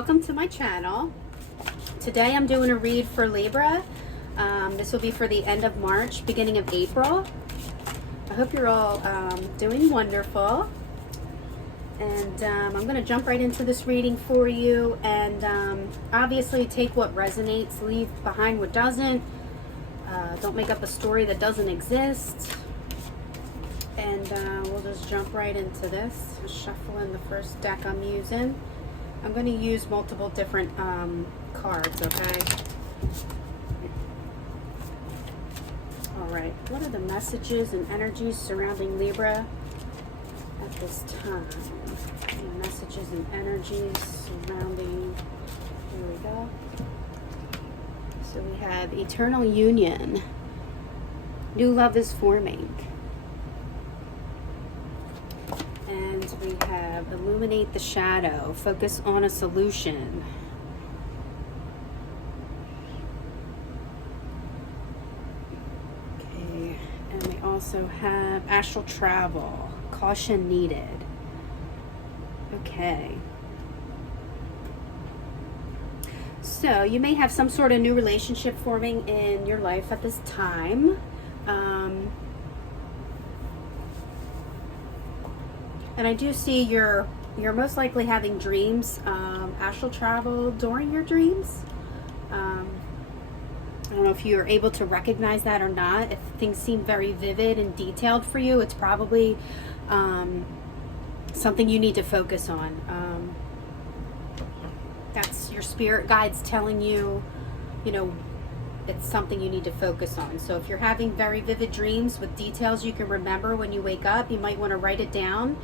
welcome to my channel. Today I'm doing a read for Libra. This will be for the end of March, beginning of April. I hope you're all doing wonderful. And I'm going to jump right into this reading for you. And obviously take what resonates, leave behind what doesn't. Don't make up a story that doesn't exist. And we'll just jump right into this. Shuffle in the first deck I'm using. I'm going to use multiple different cards, okay? Alright, what are the messages and energies surrounding Libra at this time? The messages and energies surrounding, here we go. So we have eternal union. New love is forming. And we have illuminate the shadow, focus on a solution. Okay, and we also have astral travel, caution needed. Okay. So you may have some sort of new relationship forming in your life at this time. And I do see you're most likely having dreams, astral travel during your dreams. I don't know if you're able to recognize that or not. If things seem very vivid and detailed for you, it's probably something you need to focus on. That's your spirit guides telling you, you know, it's something you need to focus on. So if you're having very vivid dreams with details you can remember when you wake up, you might want to write it down,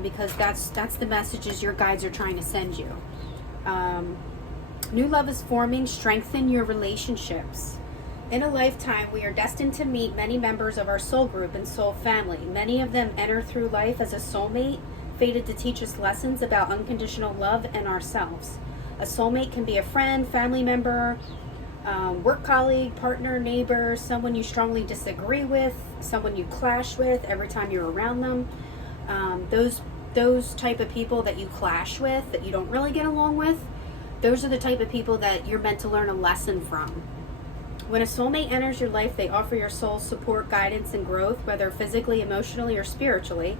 because that's the messages your guides are trying to send you. New love is forming. Strengthen your relationships. In a lifetime, we are destined to meet many members of our soul group and soul family. Many of them enter through life as a soulmate, fated to teach us lessons about unconditional love and ourselves. A soulmate can be a friend, family member, work colleague, partner, neighbor, someone you strongly disagree with, someone you clash with every time you're around them. Those type of people that you clash with, that you don't really get along with, those are the type of people that you're meant to learn a lesson from. When a soulmate enters your life, they offer your soul support, guidance, and growth, whether physically, emotionally, or spiritually.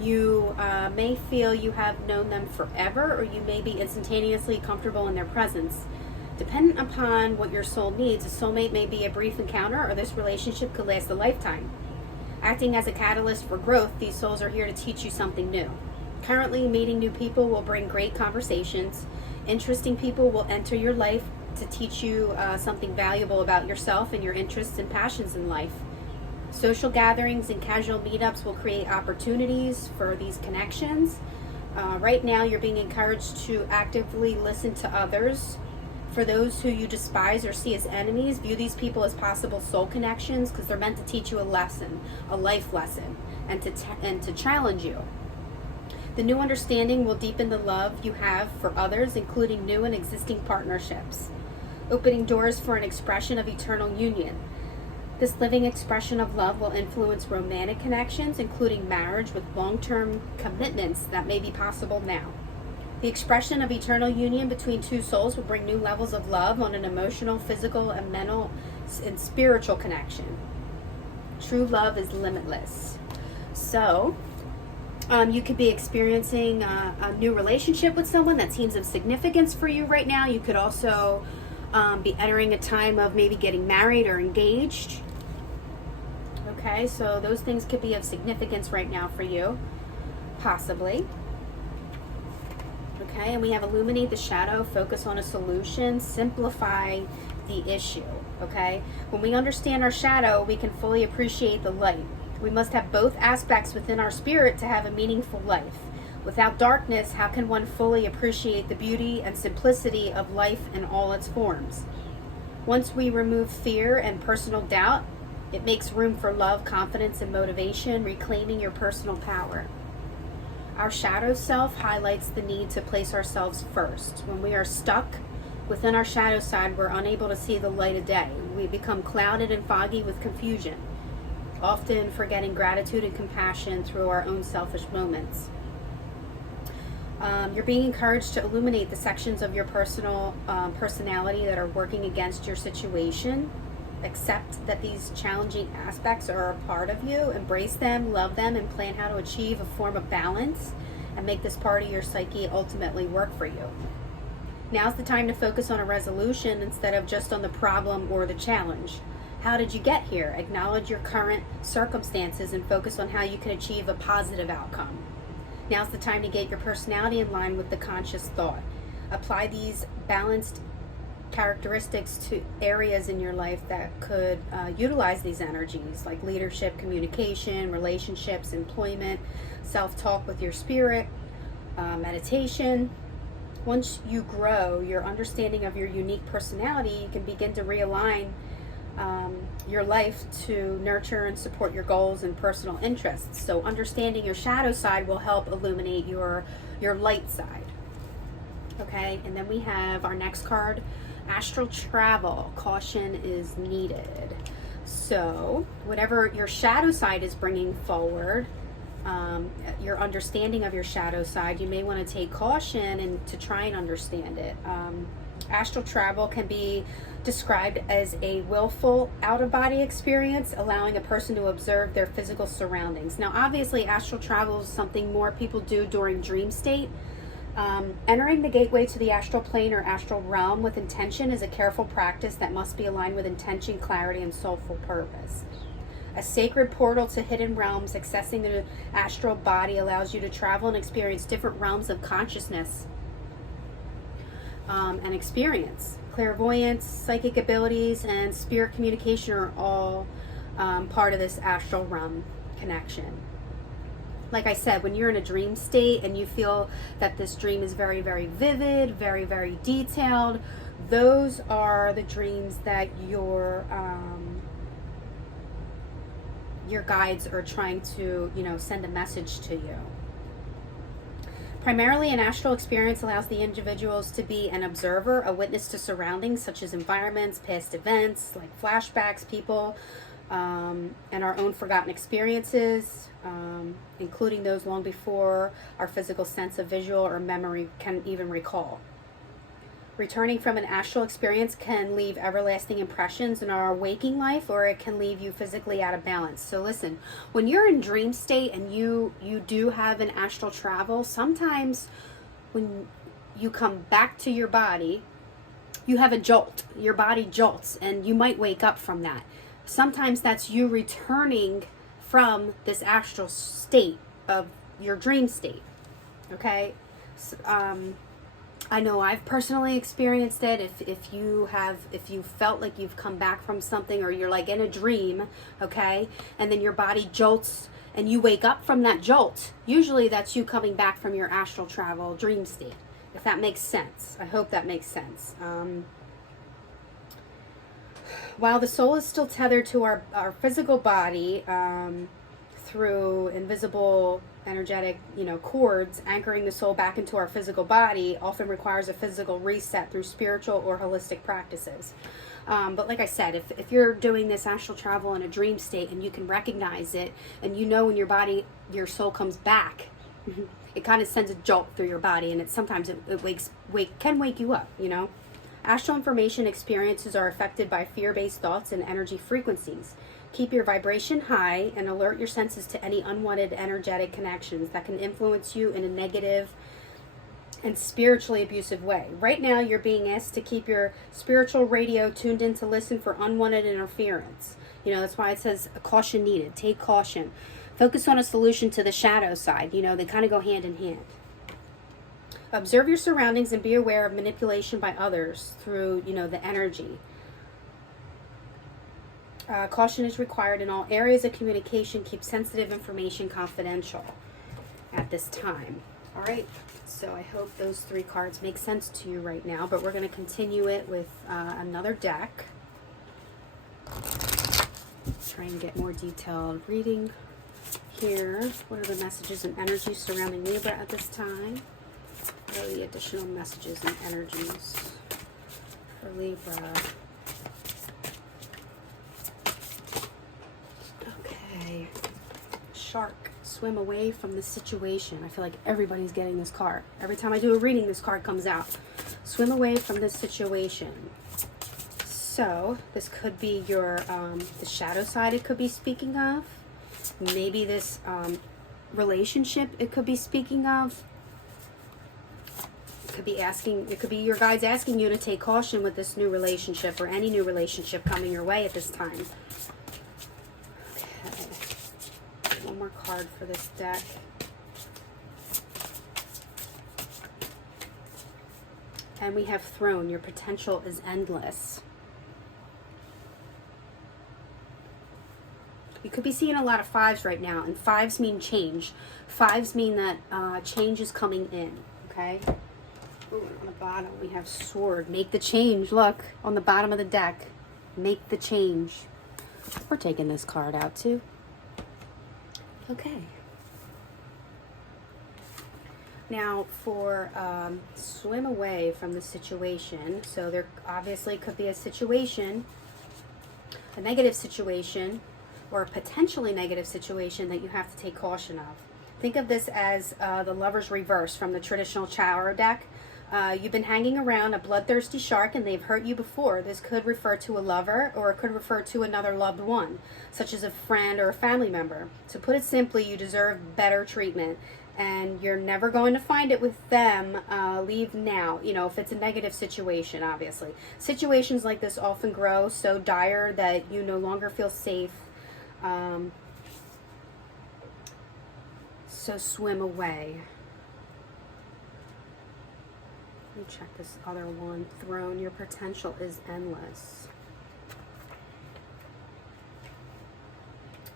You may feel you have known them forever, or you may be instantaneously comfortable in their presence. Dependent upon what your soul needs, a soulmate may be a brief encounter, or this relationship could last a lifetime. Acting as a catalyst for growth, these souls are here to teach you something new. Currently, meeting new people will bring great conversations. Interesting people will enter your life to teach you something valuable about yourself and your interests and passions in life. Social gatherings and casual meetups will create opportunities for these connections. Right now, you're being encouraged to actively listen to others. For those who you despise or see as enemies, view these people as possible soul connections, because they're meant to teach you a lesson, a life lesson, and to challenge you. The new understanding will deepen the love you have for others, including new and existing partnerships, opening doors for an expression of eternal union. This living expression of love will influence romantic connections, including marriage with long-term commitments that may be possible now. The expression of eternal union between two souls will bring new levels of love on an emotional, physical, and mental and spiritual connection. True love is limitless. So, you could be experiencing a new relationship with someone that seems of significance for you right now. You could also be entering a time of maybe getting married or engaged. Okay, so those things could be of significance right now for you, possibly. Okay, and we have illuminate the shadow, focus on a solution, simplify the issue. Okay, when we understand our shadow, we can fully appreciate the light. We must have both aspects within our spirit to have a meaningful life. Without darkness, how can one fully appreciate the beauty and simplicity of life in all its forms? Once we remove fear and personal doubt, it makes room for love, confidence, and motivation, reclaiming your personal power. Our shadow self highlights the need to place ourselves first. When we are stuck within our shadow side, we're unable to see the light of day. We become clouded and foggy with confusion, often forgetting gratitude and compassion through our own selfish moments. You're being encouraged to illuminate the sections of your personal personality that are working against your situation. Accept that these challenging aspects are a part of you. Embrace them, love them, and plan how to achieve a form of balance and make this part of your psyche ultimately work for you. Now's the time to focus on a resolution instead of just on the problem or the challenge. How did you get here? Acknowledge your current circumstances and focus on how you can achieve a positive outcome. Now's the time to get your personality in line with the conscious thought. Apply these balanced characteristics to areas in your life that could utilize these energies, like leadership, communication, relationships, employment, self-talk with your spirit, meditation. Once you grow your understanding of your unique personality, you can begin to realign your life to nurture and support your goals and personal interests. So understanding your shadow side will help illuminate your light side. Okay, and then we have our next card, astral travel. Caution is needed. So whatever your shadow side is bringing forward, your understanding of your shadow side, you may want to take caution and to try and understand it. Astral travel can be described as a willful out-of-body experience, allowing a person to observe their physical surroundings. Now, obviously, astral travel is something more people do during dream state. Entering the gateway to the astral plane or astral realm with intention is a careful practice that must be aligned with intention, clarity, and soulful purpose. A sacred portal to hidden realms. Accessing the astral body allows you to travel and experience different realms of consciousness and experience. Clairvoyance, psychic abilities, and spirit communication are all part of this astral realm connection. Like I said, when you're in a dream state and you feel that this dream is very, very vivid, very, very detailed, those are the dreams that your guides are trying to, send a message to you. Primarily, an astral experience allows the individuals to be an observer, a witness to surroundings such as environments, past events, like flashbacks, people, and our own forgotten experiences, including those long before our physical sense of visual or memory can even recall. Returning from an astral experience can leave everlasting impressions in our waking life, or it can leave you physically out of balance. So listen, when you're in dream state and you do have an astral travel, sometimes when you come back to your body, you have a jolt. Your body jolts, and you might wake up from that. Sometimes that's you returning from this astral state of your dream state. Okay? I know I've personally experienced it. If you felt like you've come back from something, or you're like in a dream, okay, and then your body jolts and you wake up from that jolt, usually that's you coming back from your astral travel dream state, if that makes sense. I hope that makes sense. While the soul is still tethered to our physical body through invisible energetic, cords, anchoring the soul back into our physical body often requires a physical reset through spiritual or holistic practices. But like I said, if you're doing this astral travel in a dream state and you can recognize it, and when your body, your soul comes back, it kind of sends a jolt through your body, and it can wake you up, Astral information experiences are affected by fear-based thoughts and energy frequencies. Keep your vibration high and alert your senses to any unwanted energetic connections that can influence you in a negative and spiritually abusive way. Right now, you're being asked to keep your spiritual radio tuned in to listen for unwanted interference. That's why it says a caution needed. Take caution. Focus on a solution to the shadow side. They kind of go hand in hand. Observe your surroundings and be aware of manipulation by others through, the energy. Caution is required in all areas of communication. Keep sensitive information confidential at this time. All right, so I hope those 3 cards make sense to you right now, but we're going to continue it with another deck. Try and get more detailed reading here. What are the messages and energies surrounding Libra at this time? What are the additional messages and energies for Libra? Okay. Shark. Swim away from the situation. I feel like everybody's getting this card. Every time I do a reading, this card comes out. Swim away from this situation. So this could be your the shadow side it could be speaking of. Maybe this relationship it could be speaking of. It could be your guides asking you to take caution with this new relationship or any new relationship coming your way at this time. Okay. One more card for this deck. And we have Throne. Your potential is endless. You could be seeing a lot of fives right now, and fives mean change. Fives mean that change is coming in, okay? Ooh, on the bottom, we have Sword. Make the change. Look, on the bottom of the deck. Make the change. We're taking this card out, too. Okay. Now, for swim away from the situation. So there obviously could be a situation, a negative situation, or a potentially negative situation that you have to take caution of. Think of this as the Lover's Reverse from the traditional Tarot deck. You've been hanging around a bloodthirsty shark and they've hurt you before. This could refer to a lover, or it could refer to another loved one, such as a friend or a family member. To put it simply, you deserve better treatment, and you're never going to find it with them. Leave now. You know, if it's a negative situation, obviously. Situations like this often grow so dire that you no longer feel safe. So swim away. Let me check this other one. Throne, your potential is endless.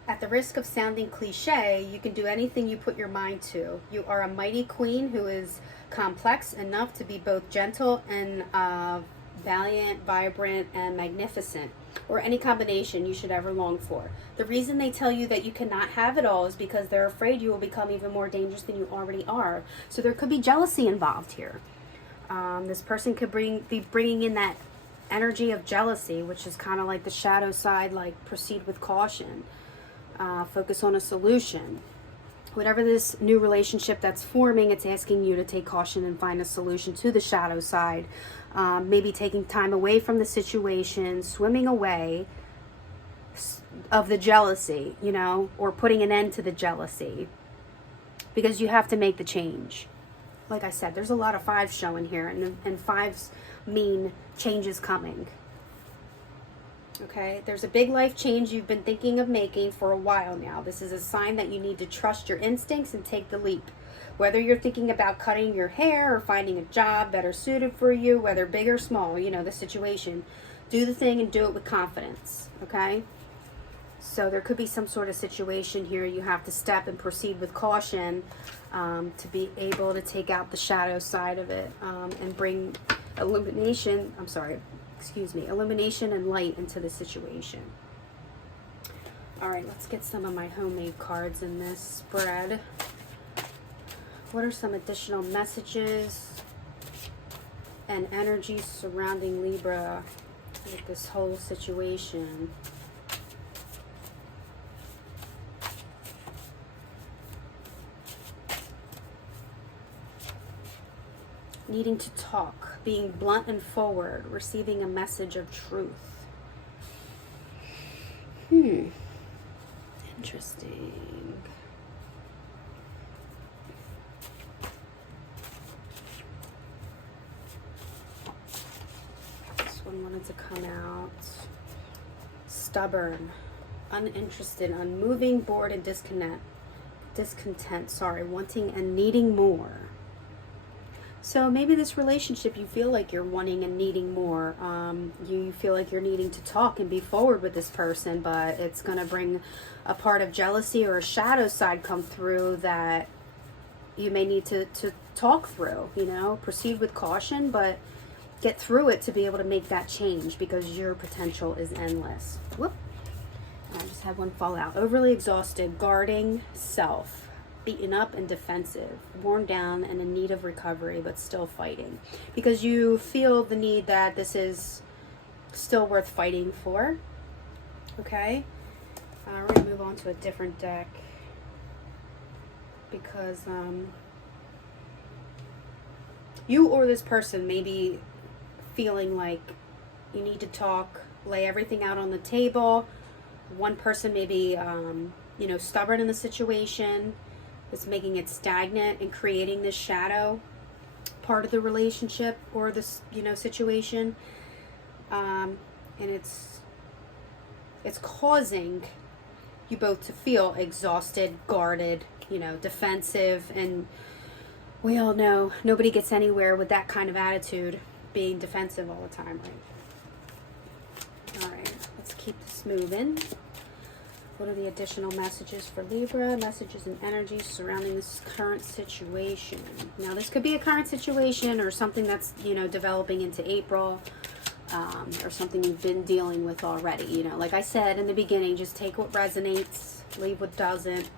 At the risk of sounding cliche, you can do anything you put your mind to. You are a mighty queen who is complex enough to be both gentle and valiant, vibrant, and magnificent, or any combination you should ever long for. The reason they tell you that you cannot have it all is because they're afraid you will become even more dangerous than you already are. So there could be jealousy involved here. This person could be bringing in that energy of jealousy, which is kind of like the shadow side, like proceed with caution, focus on a solution. Whatever this new relationship that's forming, it's asking you to take caution and find a solution to the shadow side. Maybe taking time away from the situation, swimming away of the jealousy, you know, or putting an end to the jealousy, because you have to make the change. Like I said, there's a lot of fives showing here, and fives mean change is coming. Okay, there's a big life change you've been thinking of making for a while now. This is a sign that you need to trust your instincts and take the leap. Whether you're thinking about cutting your hair or finding a job better suited for you, whether big or small, you know, the situation, do the thing and do it with confidence, okay? So there could be some sort of situation here you have to step and proceed with caution to be able to take out the shadow side of it and bring illumination and light into the situation. All right, let's get some of my homemade cards in this spread. What are some additional messages and energies surrounding Libra with this whole situation? Needing to talk, being blunt and forward, receiving a message of truth. Interesting. This one wanted to come out. Stubborn, uninterested, unmoving, bored, and discontent, wanting and needing more. So maybe this relationship, you feel like you're wanting and needing more. You feel like you're needing to talk and be forward with this person, but it's going to bring a part of jealousy or a shadow side come through that you may need to talk through, you know, proceed with caution, but get through it to be able to make that change, because your potential is endless. Whoop. I just had one fall out. Overly exhausted, guarding self. Beaten up and defensive, worn down and in need of recovery, but still fighting, because you feel the need that this is still worth fighting for. Okay, we're gonna move on to a different deck. because you or this person may be feeling like you need to talk, lay everything out on the table. One person may be, stubborn in the situation. It's making it stagnant and creating this shadow part of the relationship or this, situation. And it's causing you both to feel exhausted, guarded, defensive. And we all know nobody gets anywhere with that kind of attitude, being defensive all the time, right? All right, let's keep this moving. What are the additional messages for Libra? Messages and energies surrounding this current situation. Now, this could be a current situation or something that's, developing into April, or something you've been dealing with already. Like I said in the beginning, just take what resonates, leave what doesn't.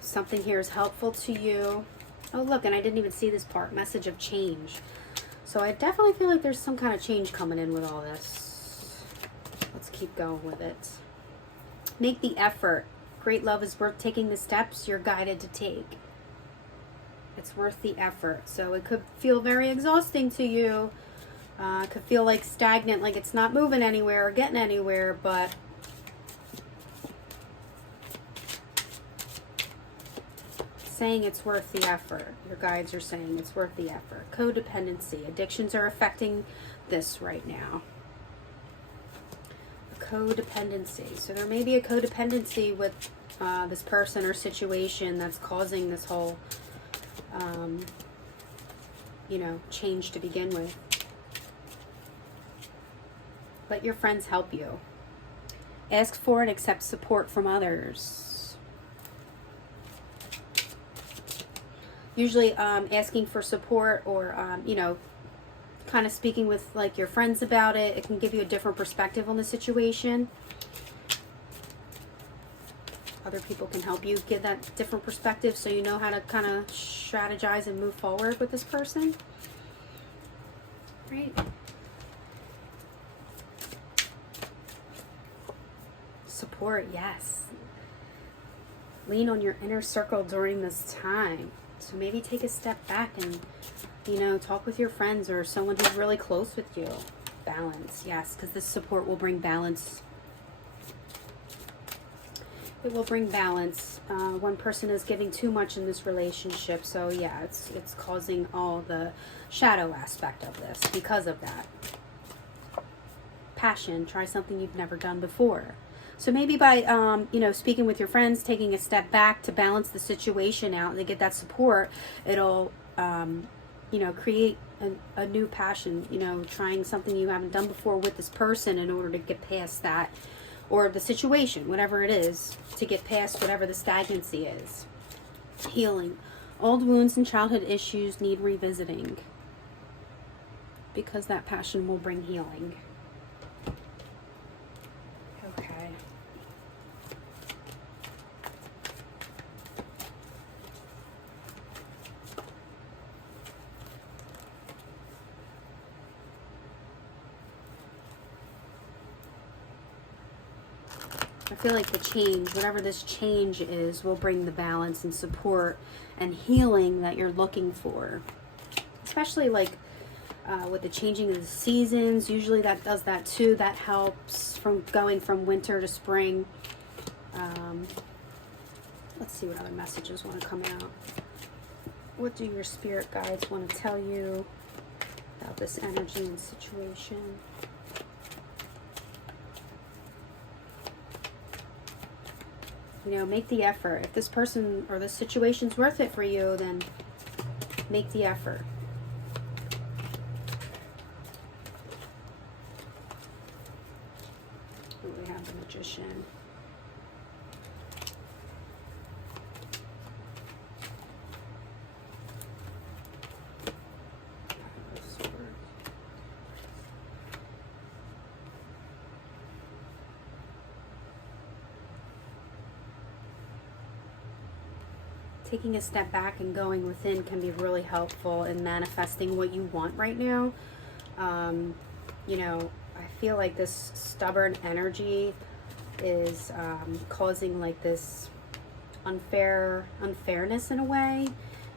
Something here is helpful to you. Oh, look, and I didn't even see this part. Message of change. So I definitely feel like there's some kind of change coming in with all this. Let's keep going with it. Make the effort. Great love is worth taking the steps you're guided to take. It's worth the effort. So it could feel very exhausting to you. It could feel like stagnant, like it's not moving anywhere or getting anywhere, but saying it's worth the effort. Your guides are saying it's worth the effort. Codependency. Addictions are affecting this right now. Codependency. So there may be a codependency with this person or situation that's causing this whole, change to begin with. Let your friends help you. Ask for and accept support from others. Usually asking for support or, kind of speaking with like your friends about it. It can give you a different perspective on the situation. Other people can help you give that different perspective so you know how to kind of strategize and move forward with this person. Right? Support, yes. Lean on your inner circle during this time. So maybe take a step back and talk with your friends or someone who's really close with you. Balance, yes, because this support will bring balance. It will bring balance. One person is giving too much in this relationship, so yeah, it's causing all the shadow aspect of this because of that. Passion, try something you've never done before. So maybe by, speaking with your friends, taking a step back to balance the situation out and to get that support, it'll create a new passion, trying something you haven't done before with this person in order to get past that, or the situation, whatever it is, to get past whatever the stagnancy is. Healing. Old wounds and childhood issues need revisiting because that passion will bring healing. Okay. I feel like the change, whatever this change is, will bring the balance and support and healing that you're looking for. Especially like with the changing of the seasons, usually that does that too. That helps from going from winter to spring. Let's see what other messages want to come out. What do your spirit guides want to tell you about this energy and situation? Make the effort. If this person or this situation's worth it for you, then make the effort. We have the Magician. Taking a step back and going within can be really helpful in manifesting what you want right now. I feel like this stubborn energy is causing like this unfairness in a way,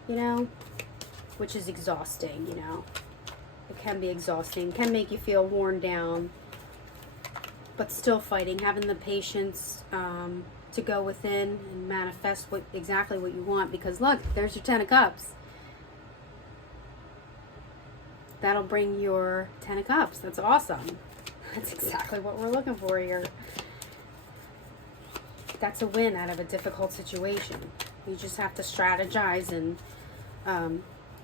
you know, which is exhausting, you know. It can be exhausting, can make you feel worn down, but still fighting, having the patience to go within and manifest exactly what you want, because look, there's your 10 of Cups. That'll bring your 10 of Cups. That's awesome. That's exactly what we're looking for here. That's a win out of a difficult situation. You just have to strategize and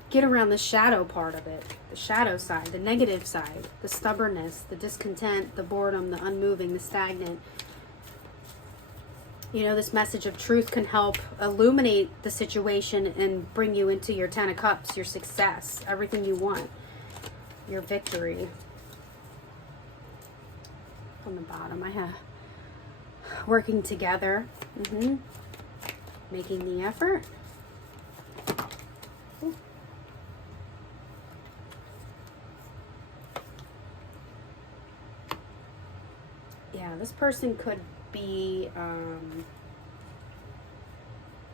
get around the shadow part of it, the shadow side, the negative side, the stubbornness, the discontent, the boredom, the unmoving, the stagnant. You know, this message of truth can help illuminate the situation and bring you into your 10 of Cups, your success, everything you want, your victory. On the bottom, I have working together, making the effort. Ooh. Yeah, this person could be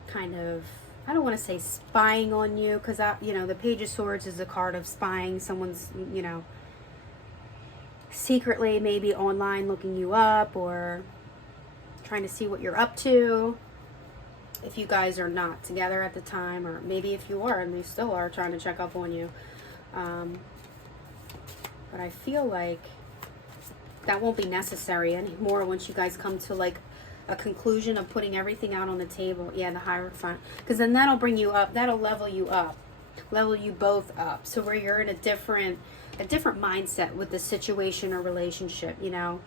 kind of, I don't want to say spying on you, because you know, the Page of Swords is a card of spying. Someone's, you know, secretly maybe online looking you up or trying to see what you're up to, if you guys are not together at the time, or maybe if you are and they still are trying to check up on you. But I feel like that won't be necessary anymore once you guys come to like a conclusion of putting everything out on the table. Yeah, the Hierophant, because then that'll bring you up, that'll level you up, level you both up, so where you're in a different mindset with the situation or relationship. You know,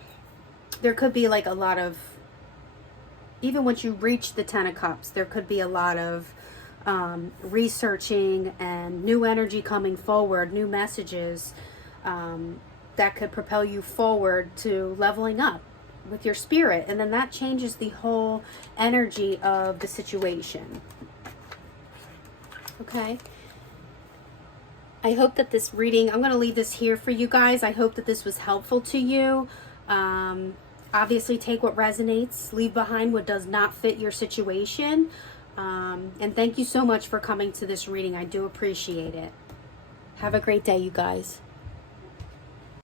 there could be like a lot of, even once you reach the 10 of Cups, there could be a lot of researching and new energy coming forward, new messages that could propel you forward to leveling up with your spirit. And then that changes the whole energy of the situation. Okay. I hope that this reading, I'm going to leave this here for you guys. I hope that this was helpful to you. Obviously, take what resonates, leave behind what does not fit your situation. And thank you so much for coming to this reading. I do appreciate it. Have a great day, you guys.